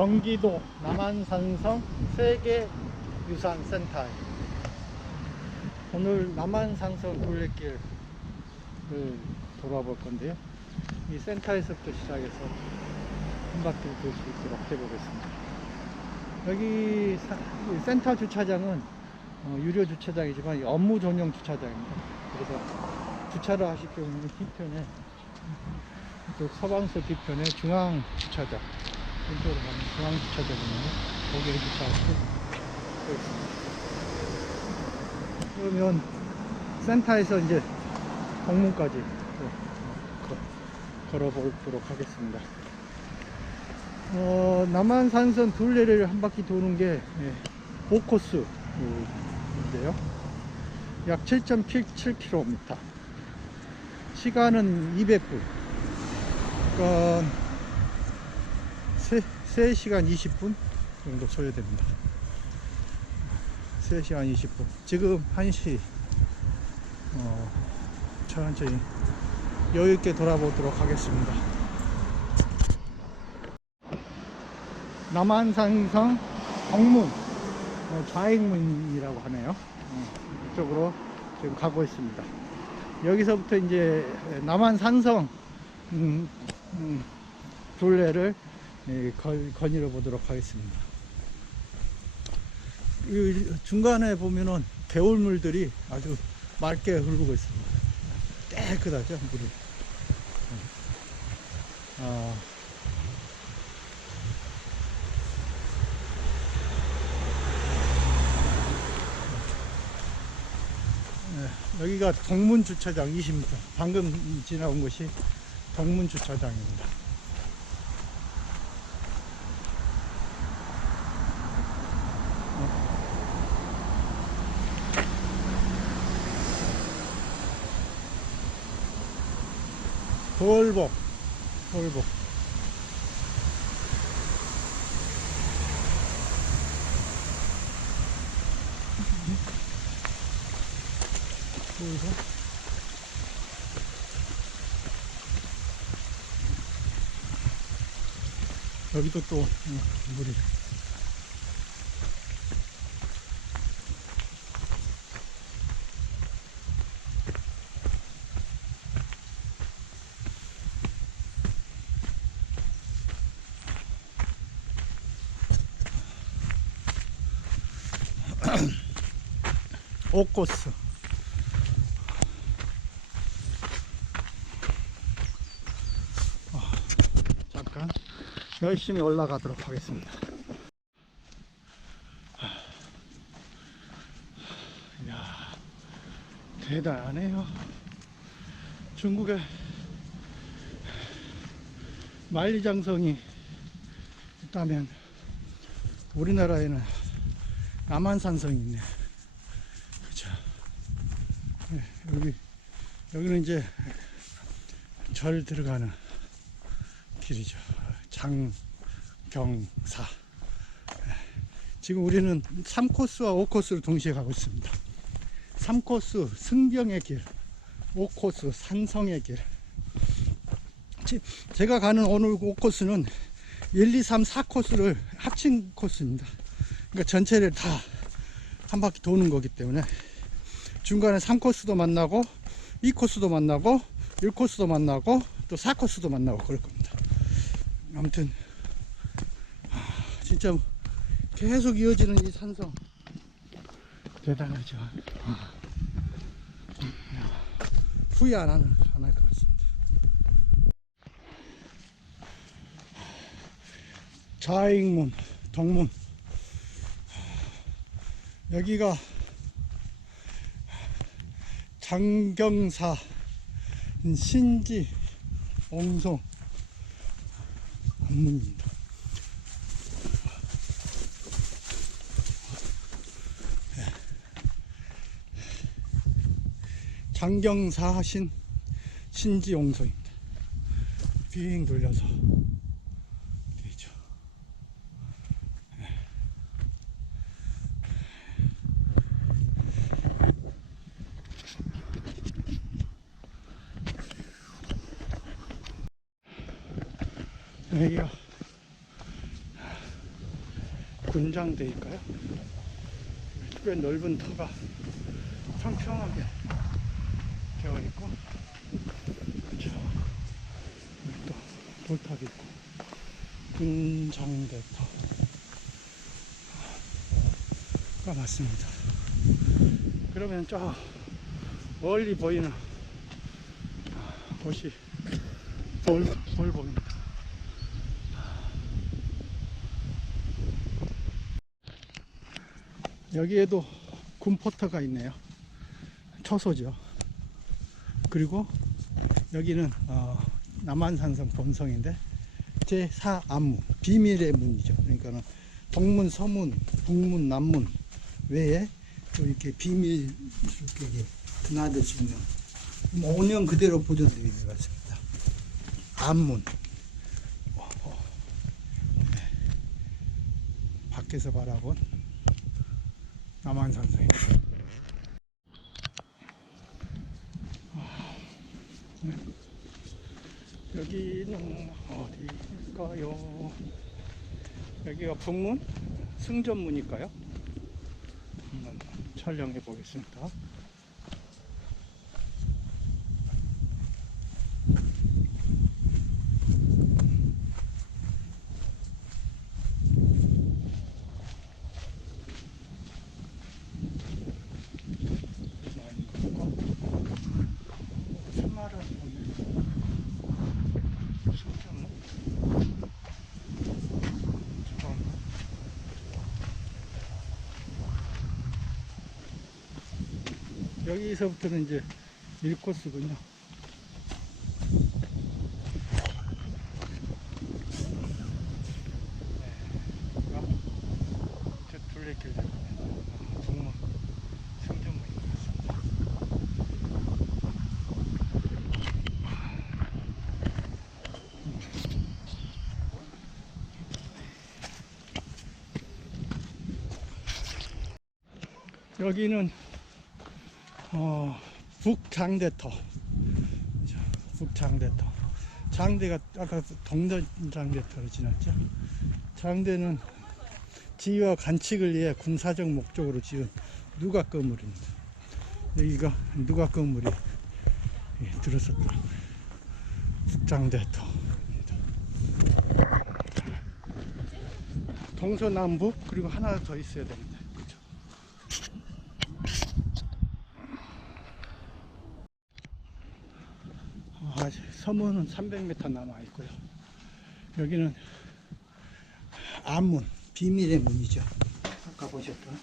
경기도 남한산성 세계유산센터에 오늘 남한산성 둘레길을 돌아볼 건데요. 이 센터에서부터 시작해서 한 바퀴를 돌 수 있도록 해보겠습니다. 여기 센터 주차장은 어, 유료 주차장이지만 이 업무 전용 주차장입니다. 그래서 주차를 하실 경우는 뒤편에 또 서방서 뒤편에 중앙 주차장 왼쪽으로 가면 중앙 주차장이면 거기에 있습니다. 그러면 센터에서 이제 동문까지 걸어보도록 하겠습니다. 어, 남한산선 둘레를 한 바퀴 도는 게 예, 5코스인데요. 약 7.77km. 시간은 200분. 그러니까 3, 3시간 20분 정도 소요됩니다. 3시간 20분. 지금 1시 어, 천천히 여유있게 돌아보도록 하겠습니다. 남한산성 정문 어, 좌익문이라고 하네요. 어, 이쪽으로 지금 가고 있습니다. 여기서부터 이제 남한산성 음, 음, 둘레를 거닐어 보도록 하겠습니다. 이 중간에 보면은 개울물들이 아주 맑게 흐르고 있습니다. 깨끗하죠, 물이. 아, 네, 여기가 동문 주차장 20m. 방금 지나온 곳이 동문 주차장입니다. 돌복, 돌복. 돌복. 여기도 또 어, 물이. 옥코스. 아, 잠깐 열심히 올라가도록 하겠습니다. 이야, 대단하네요. 중국에 만리장성이 있다면 우리나라에는 남한산성이 있네. 그죠. 네, 여기, 여기는 이제 절 들어가는 길이죠. 장경사. 네. 지금 우리는 3코스와 5코스를 동시에 가고 있습니다. 3코스 승병의 길, 5코스 산성의 길. 지- 제가 가는 오늘 5코스는 1, 2, 3, 4코스를 합친 코스입니다. 그러니까 전체를 다 한 바퀴 도는 거기 때문에 중간에 3코스도 만나고 2코스도 만나고 1코스도 만나고 또 4코스도 만나고 그럴 겁니다. 아무튼 아, 진짜 계속 이어지는 이 산성 대단하죠. 아, 후회 안 하는 안할 것 같습니다. 좌익문, 동문 여기가 장경사 신지 옹성 관문입니다. 장경사 하신 신지 옹성입니다. 빙 돌려서 여기가 군장대일까요? 꽤 넓은 터가 평평하게 되어 있고 저 여기 또 돌탑이 있고 군장대터가 맞습니다. 그러면 저 멀리 보이는 곳이 돌, 돌봉입니다. 여기에도 군포터가 있네요. 처소죠. 그리고 여기는 어, 남한산성 본성인데 제4안문 비밀의 문이죠. 그러니까는 동문, 서문, 북문, 남문 외에 또 이렇게 비밀스럽게 이게 드나들 있는 5년 그대로 보존되어 있는 것 같습니다. 안문 어, 어. 네. 밖에서 바라본 남한산성입니다. 아, 네. 여기는 어디일까요? 여기가 북문 승전문일까요? 한번 촬영해 보겠습니다. 많이 걷고 참말은 오늘 승전문 좀 여기서부터는 이제 1코스군요. 저 둘레길 정말 승전문인 것 같습니다. 여기는 어, 북장대터? 북장대터. 장대가 아까 동전장대터로 지났죠? 장대는 지휘와 관측을 위해 군사적 목적으로 지은 누각 건물입니다. 여기가 누각 건물이 예, 들었었다. 북장대터입니다. 동서남북 그리고 하나 더 있어야 됩니다 그죠? 아, 서문은 300m 남아 있고요. 여기는 안문, 비밀의 문이죠. 아까 보셨던.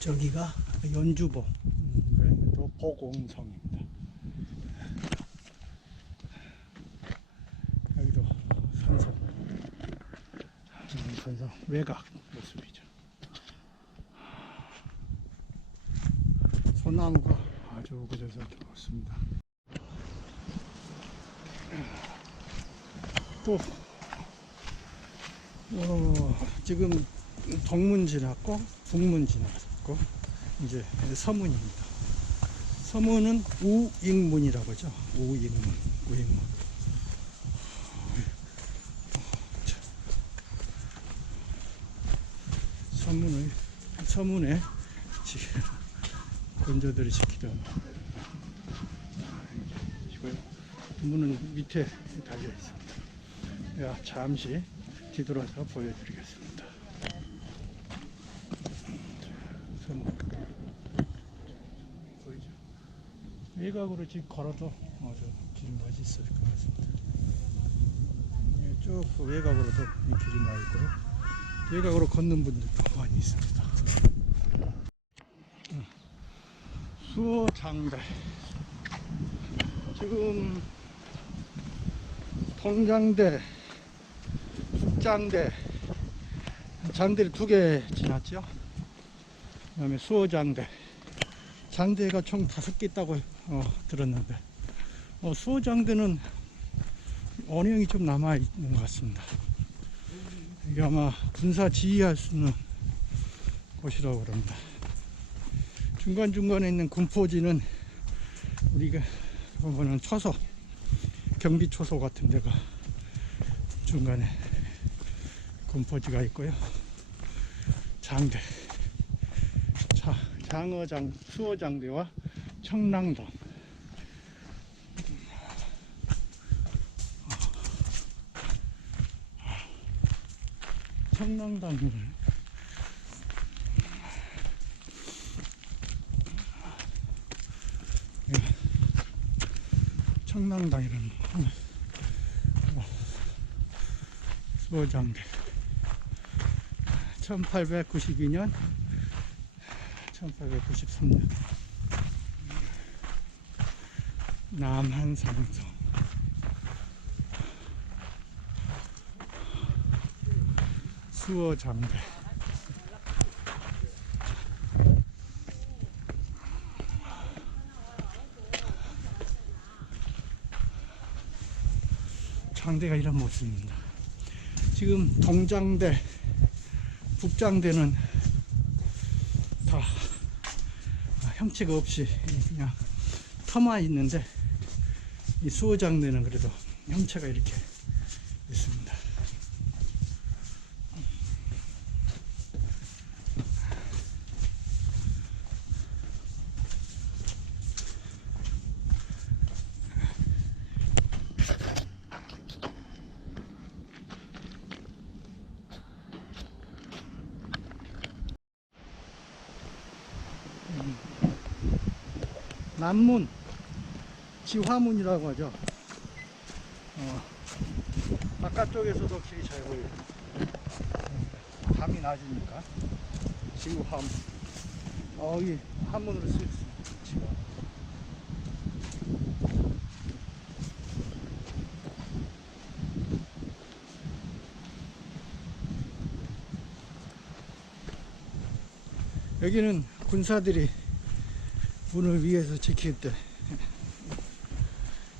저기가 연주보, 음, 또 보공성입니다. 여기도 음, 산성 외곽 모습이죠. 소나무가 아주 그려서 좋습니다. 또 어, 지금 동문 지났고 북문 지났고 이제 서문입니다. 서문은 우익문이라고 하죠. 우익문, 우익문. 자, 서문을 서문에 지금 건조들이 지키던. 문은 밑에 달려. 야, 잠시 뒤돌아서 보여드리겠습니다. 보이죠? 외곽으로 지금 걸어도 어, 저 길이 멋있을 것 같습니다. 예, 쭉 외곽으로도 이 길이 나 있고요. 외곽으로 걷는 분들도 많이 있습니다. 수어장대 지금 동장대 북장대. 장대를 두 개 지났죠? 그 다음에 수어장대. 장대가 총 다섯 개 있다고 어, 들었는데. 어, 수어장대는 언형이 좀 남아 있는 것 같습니다. 이게 아마 군사 지휘할 수 있는 곳이라고 그럽니다. 중간중간에 있는 군포지는 우리가 보면 초소, 경비 초소 같은 데가 중간에 군포지가 있고요. 장대. 자, 장어장, 수어장대와 청랑동. 청랑당을 청랑당이라는 수어장대 1892년 1893년. 남한상성 수어장대 장대가 이런 모습입니다. 지금 동장대, 북장대는 다 형체가 없이 그냥 터만 있는데 이 수어장대는 그래도 형체가 이렇게 있습니다. 남문 지화문이라고 하죠. 어, 바깥쪽에서도 길이 잘 보여요. 어, 밤이 낮으니까 지구화문. 어, 이 한문으로 쓰여 있어요. 지화. 여기는 군사들이 문을 위에서 지킬 때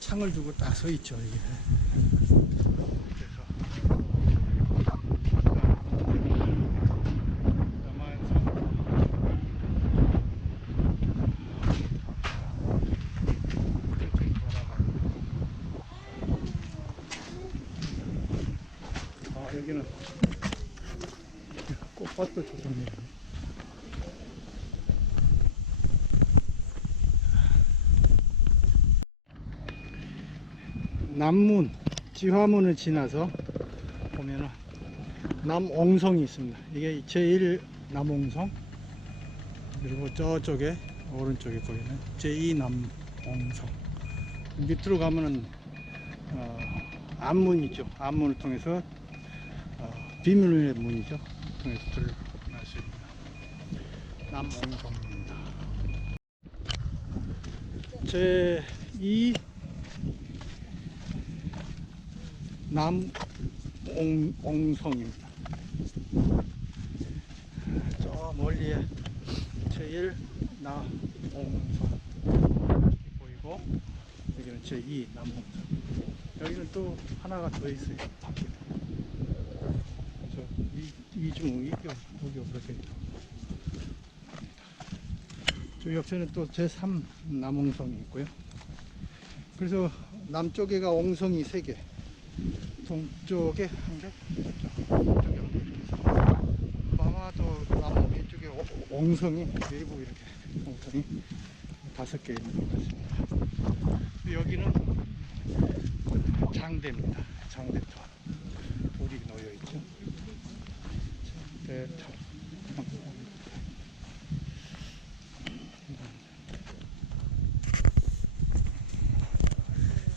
창을 두고 딱 서 있죠 이게. 아 여기는 꽃밭도 조성해요. 남문 지화문을 지나서 보면은 남옹성이 있습니다. 이게 제1 남옹성 그리고 저쪽에 오른쪽에 보이는 제2 남옹성 밑으로 가면은 어, 안문 이죠. 안문을 통해서 어, 비밀의 문이죠. 통해서 들어갈 수 있습니다. 남옹성입니다. 제2 남옹성입니다. 저 멀리에 제1 남옹성 보이고 여기는 제2 남옹성 여기는 또 하나가 더 있어요. 밖에 저 이, 이중이 여기 그렇게 저 옆에는 또 제3 남옹성이 있고요. 그래서 남쪽에가 옹성이 3개 동쪽에 한 개. 아마도 남북 이쪽에 오- 옹성이 일부 이렇게 옹성이 다섯 개 있는 것 같습니다. 여기는 장대입니다. 장대터 돌이 놓여 있죠. 장대터.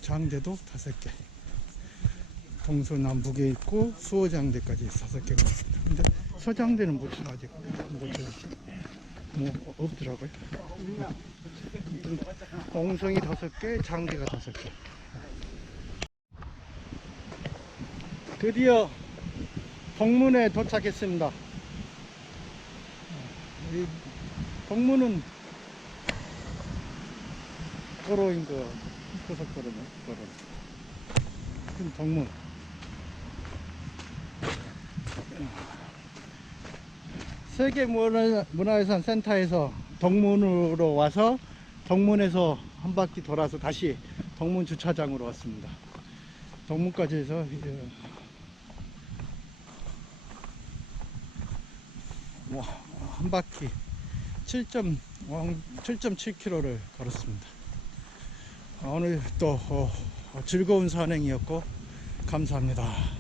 장대도 다섯 개. 동서 남북에 있고 수어장대까지 다섯 개가 있습니다. 근데 서장대는 못 쳐, 아직 못 쳐졌죠. 뭐 없더라고요. 옹성이 다섯 개, 장대가 다섯 개. 드디어 동문에 도착했습니다. 이 동문은 도로인 거 고속도로는 도로. 큰 동문. 세계 문화- 문화유산 센터에서 동문으로 와서 동문에서 한 바퀴 돌아서 다시 동문 주차장으로 왔습니다. 동문까지 해서 이제 뭐한 바퀴 7.7km를 걸었습니다. 오늘 또 어, 즐거운 산행이었고 감사합니다.